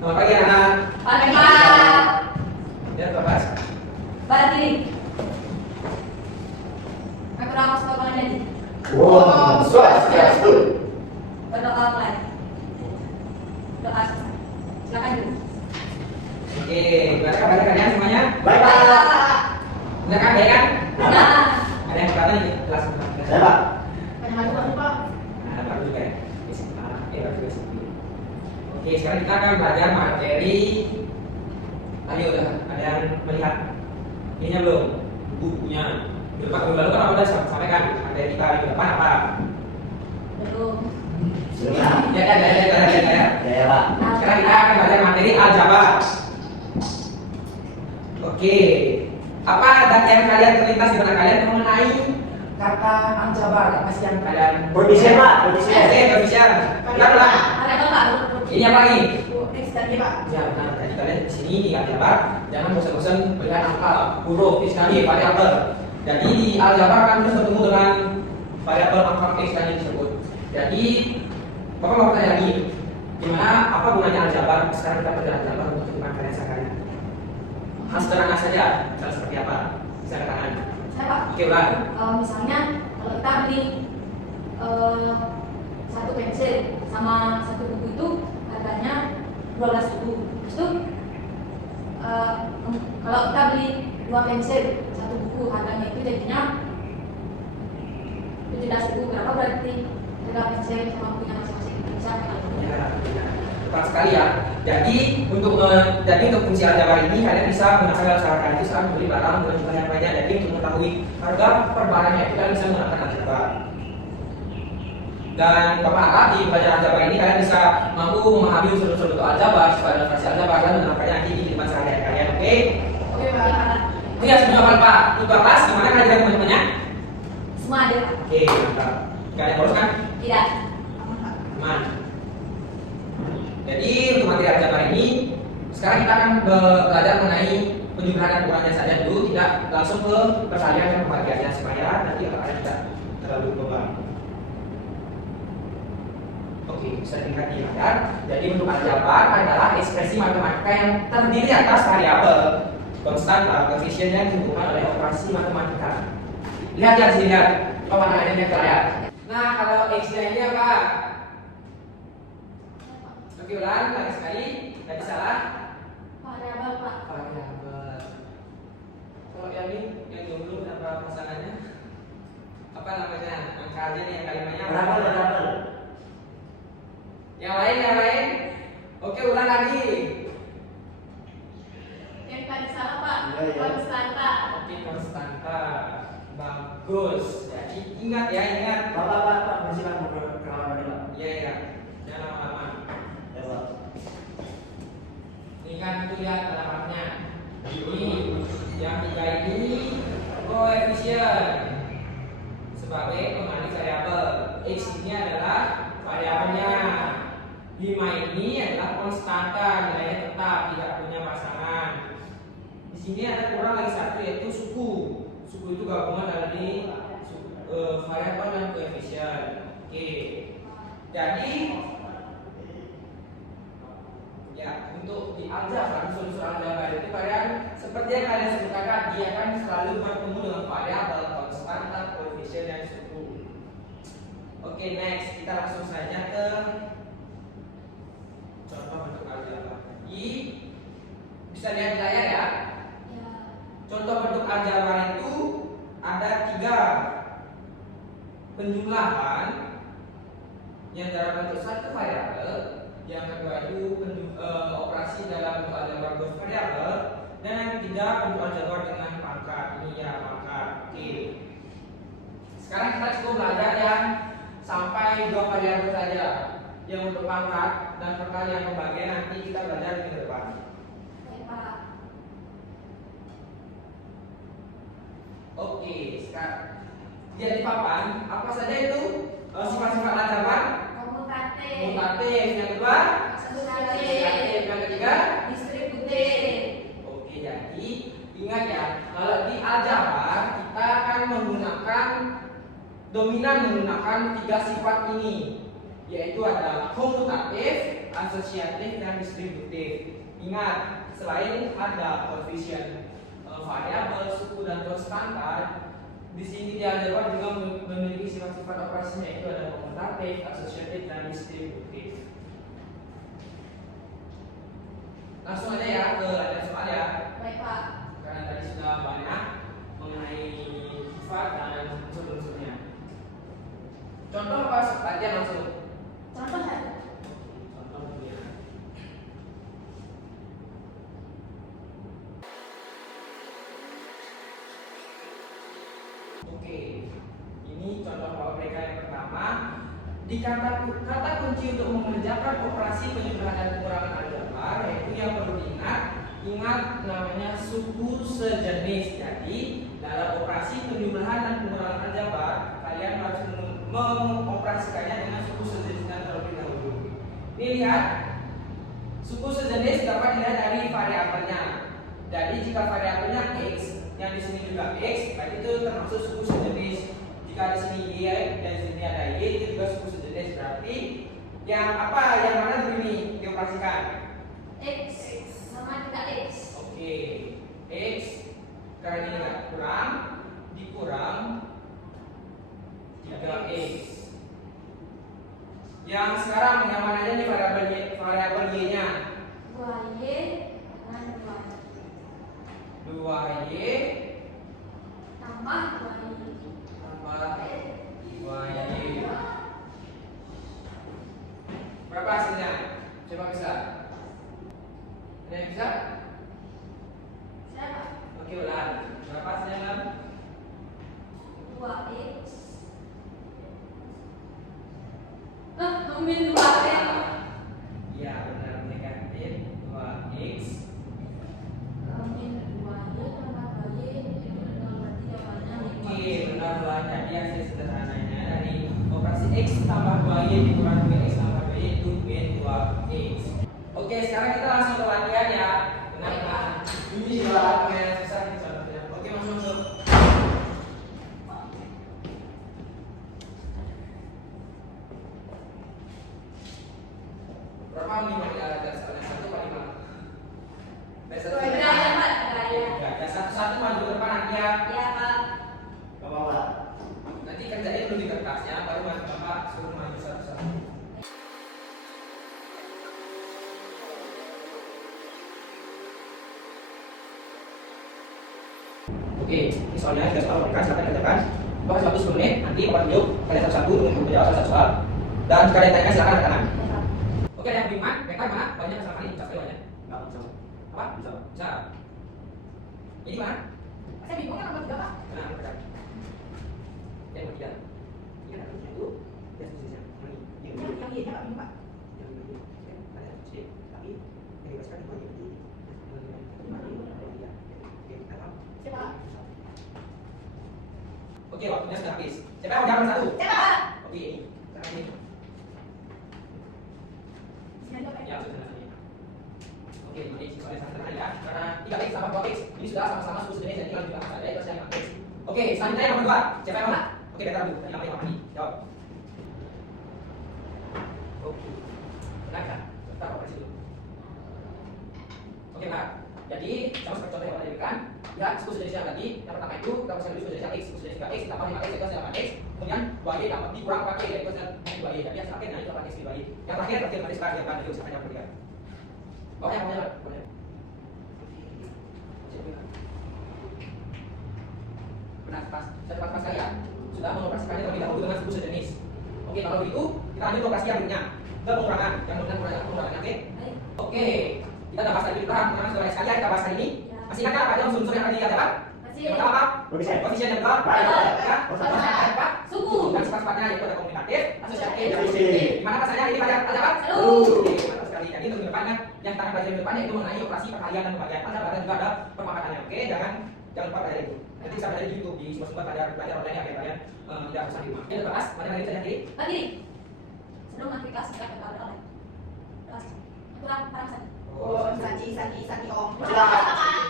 Selamat pagi anak. Pagi Pak. Ya, Bapak. Barat kiri. Aku nama sekolah ini. Wow, swastiastu. Berdoa mulai. Doa selesai. Silakan dulu. Oke, gimana kabar kalian semuanya? Baik, Pak. Benar kan, baik kan? Nah, Ada yang kata di kelas Saya, Pak. banyak baru Pak. Nah, baru juga ya. Baru juga sih. Oke, sekarang kita akan belajar materi. Ayo, udah ada yang melihat ininya belum? Bukunya. Minggu lalu kan aku udah sampaikan materi kita minggu depan apa? Belum. Sudah. Ya kan, ya. Ya, Pak. Sekarang kita akan belajar materi aljabar. Oke, apa data yang kalian terlintas di benak kalian mengenai kata aljabar? Apa sih yang kalian? Koefisien, Pak. Koefisien. Oke, koefisien. Ulang. Ada apa Pak? Ini apa lagi? X dan Y Pak. Ya, benar. Tadi kalian di sini di aljabar jangan bosan-bosan melihat angka, huruf, x dan y, variabel. Jadi di aljabar kan harus bertemu dengan variabel angka x dan y tersebut. Jadi Bapak mau tanya lagi, gimana apa gunanya aljabar? Sekarang kita belajar aljabar untuk kehidupan kalian sehari-hari. Hal sederhana saja, misalnya seperti apa? Bisa katakan. Saya Pak. Oke, ulang. Misalnya kalau kita beli satu pensil sama satu buku itu harganya 12.000. Terus tuh kalau kita beli dua pensil satu buku harganya itu jadinya 17.000. Berapa berarti harga pensil sama bukunya masing-masing? Bisa Ya, tepat sekali ya. Jadi untuk fungsi aljabar ini kalian bisa menggunakan cara kalian itu saat membeli barang dengan jumlah yang banyak. Jadi untuk mengetahui harga per barangnya itu kalian bisa menggunakan aljabar. Dan Bapak harap di pelajaran aljabar ini kalian bisa mampu memahami unsur-unsur bentuk aljabar, sifat dan fungsi aljabar dan menerapkannya nanti di kehidupan sehari-hari kalian. Oke? Oke Pak. Itu ya semua Pak. Untuk kelas gimana kalian teman-temannya? Semua ada Pak? Oke, mantap. Kalian bolos kan? Tidak. Aman. Jadi untuk materi aljabar ini sekarang kita akan belajar mengenai penjumlahan dan pengurangan saja dulu, tidak langsung ke persalinan dan pembagiannya supaya nanti kalian tidak terlalu beban. Oke, bisa dilihat di layar. Jadi untuk aljabar adalah ekspresi matematika yang terdiri atas variabel, konstanta, koefisien yang ditentukan oleh operasi matematika. Lihat ya, sini lihat. Coba mana ini ke layar. Nah, kalau x-nya ini apa? Oke, ulang lagi sekali. Tadi salah. Variabel Pak. Variabel. Kalau yang ini, yang dulu tanpa pasangannya, apa namanya? Angka aja nih, kalimatnya. Berapa? Yang lain. Oke, ulang lagi. Yang tadi salah Pak. Iya. Konstanta. Oke, konstanta. Bagus. Jadi ingat. Pak. Bersilakan kenalan dulu, Pak. Iya. Jangan lama-lama. Ya, Pak. Ini kan itu lihat halamannya. Ini yang tiga ini koefisien sebagai pengganti variabel. X ini adalah variabelnya. 5 ini adalah konstanta, nilainya tetap, tidak punya pasangan. Di sini ada kurang lagi satu yaitu suku. Suku itu gabungan dari variabel dan koefisien. Oke. Jadi ya, untuk di aljabar, unsur-unsur aljabar itu kalian seperti yang kalian sebutkan, dia akan selalu bertemu dengan variabel, konstanta, koefisien dan suku. Oke, next kita langsung saja ke contoh bentuk aljabar. Jadi bisa lihat di layar ya. Ya. Contoh bentuk aljabar itu ada 3 penjumlahan yang dalam bentuk satu variabel, yang kedua itu operasi dalam bentuk aljabar bervariabel, dan yang ketiga bentuk aljabar dengan pangkat. Ini ya pangkat. Oke. Sekarang kita cukup belajar yang sampai 2 variabel saja. Yang untuk pangkat dan perkalian pembagian nanti kita belajar di depan. Baik Pak. Oke, sekarang lihat di papan apa saja itu sifat-sifat aljabar? Komutatif. Komutatif. Yang kedua, Asosiatif. yang ketiga, Distributif. oke, jadi ingat ya, kalau di aljabar kita akan menggunakan dominan menggunakan 3 sifat ini, yaitu adalah komutatif, asosiatif, dan distributif. Ingat, selain ada koefisien variabel, suku, dan konstanta, di sini di aljabar juga memiliki sifat-sifat operasinya, yaitu ada komutatif, asosiatif, dan distributif. Langsung aja ya ke latihan soal ya. Baik Pak. Karena tadi sudah banyak mengenai sifat dan unsur-unsurnya. Contoh apa latihan langsung? Contoh saja. Contohnya. Oke, ini contoh POPK yang pertama. Di kata kunci untuk mengerjakan operasi penjumlahan dan pengurangan aljabar, yaitu yang perlu ingat namanya suku sejenis. Jadi dalam operasi penjumlahan dan pengurangan aljabar, kalian harus mengoperasikannya dengan suku sejenisnya terlebih dahulu. Ini lihat, suku sejenis dapat dilihat dari variabelnya. Jadi jika variabelnya x, yang di sini juga x, berarti itu termasuk suku sejenis. Jika di sini y dan di sini ada y, itu juga suku sejenis. Berarti yang mana dulu ini dioperasikan? X sama juga X. Oke, x karena ini nggak kurang, dikurang 3x. Yang sekarang yang mana aja nih variabel y-nya? 2y dengan 2y tambah 2y. tambah 2y. Berapa hasilnya? Coba bisa. Ada yang bisa? Siapa? Oke, ulang. Berapa hasilnya, Mam? 2x. Ambil 2x. Iya, benar, negatif 2x. Ambil 2y tambah 2y. Berarti jawabannya 5. Oke, benar lah. Jadi hasil sederhananya dari operasi x tambah 2y dikurang 2x tambah 2y itu min 2x. Oke, sekarang kita langsung ke latihan ya. Benar. Ini juga yang susah nih contohnya. Oke, masuk. Berapa minimal ya ada soalnya 1 apa 5? Baik, satu. Beda ya Pak. Beda ya. Ya, satu-satu maju ke depan nanti ya. Ya Pak. Bapak. Nanti kerjain dulu di kertasnya, baru Bapak suruh maju satu-satu. Oke, ini soalnya sudah soal mereka, silakan kerjakan. Bapak kasih waktu 10 menit, nanti Bapak tunjuk kalian satu-satu untuk menjawab satu soal. Dan kalian tanyakan silakan ke kanan. Oke, ada yang beriman, mereka mana? Banyak kesalahan ini, bisa banyak. Enggak bisa. Apa? Bisa. Bisa. Ini mana? Saya bingungnya nomor 3 Pak. Nah, kerja. Yang nomor 3. Ini ada itu. Ya, sisinya. Ini. Yang Y-nya Pak bingung Pak. Yang ini. Ada sisi. Tapi yang dibebaskan itu hanya di Siapa? Oke, waktunya sudah habis. Siapa yang mau jawab satu? Siapa Pak? Oke, ini. Sekarang ini. Sini aja Pak. Ya, sudah sini. Oke, ini soalnya sangat sederhana ya. Karena 3x tambah 2x ini sudah sama-sama suku sejenis dan tinggal juga ada itu yang 5x. Oke, selanjutnya yang nomor 2. Siapa yang mau? Oke, kita dulu. Tadi yang paling jawab. Oke. Benar kan? Bentar, Bapak kasih dulu. Oke, benar. Jadi, sama seperti contoh yang Bapak berikan, ya suku sejenis yang tadi, yang pertama itu kita bisa suku sejenis yang x, suku sejenis 3x tambah 5x itu adalah 8x, kemudian 2y dapat dikurang 4y itu adalah 2y. Jadi yang terakhir nah itu 8x di 2y. Yang terakhir berarti yang tadi sekarang yang tadi usahakan yang ketiga. Boleh, boleh. Benar, pas. Saya pas sekali ya. Sudah mengoperasikannya terlebih dahulu dengan suku sejenis. Oke, kalau begitu kita lanjut operasi yang berikutnya. Ke pengurangan. Yang berikutnya pengurangan. Oke. Oke. Kita udah bahas tadi pengurangan sudah banyak sekali ya kita bahas kali ini. Masih ingat apa aja unsur-unsur yang tadi dikatakan? Masih. Yang pertama apa? Koefisien yang kedua. Ya. Apa? Suku. Dan sifat-sifatnya yaitu ada komunikatif, asosiatif, dan Asosiatif. distributif. Gimana rasanya ini belajar aljabar? Seru. Oke, mantap sekali. Jadi untuk depannya yang kita akan belajar di depannya itu mengenai operasi perkalian dan pembagian aljabar dan juga ada perpakatannya. Oke, jangan lupa belajar itu. Nanti bisa belajar di YouTube di sumber-sumber belajar online yang kalian tidak usah di rumah. Ini kelas, mana lagi bisa kiri? Lagi. Sebelum nanti kelas kita akan ada kelas. Kurang saja. Oh, Sanji om. Silakan.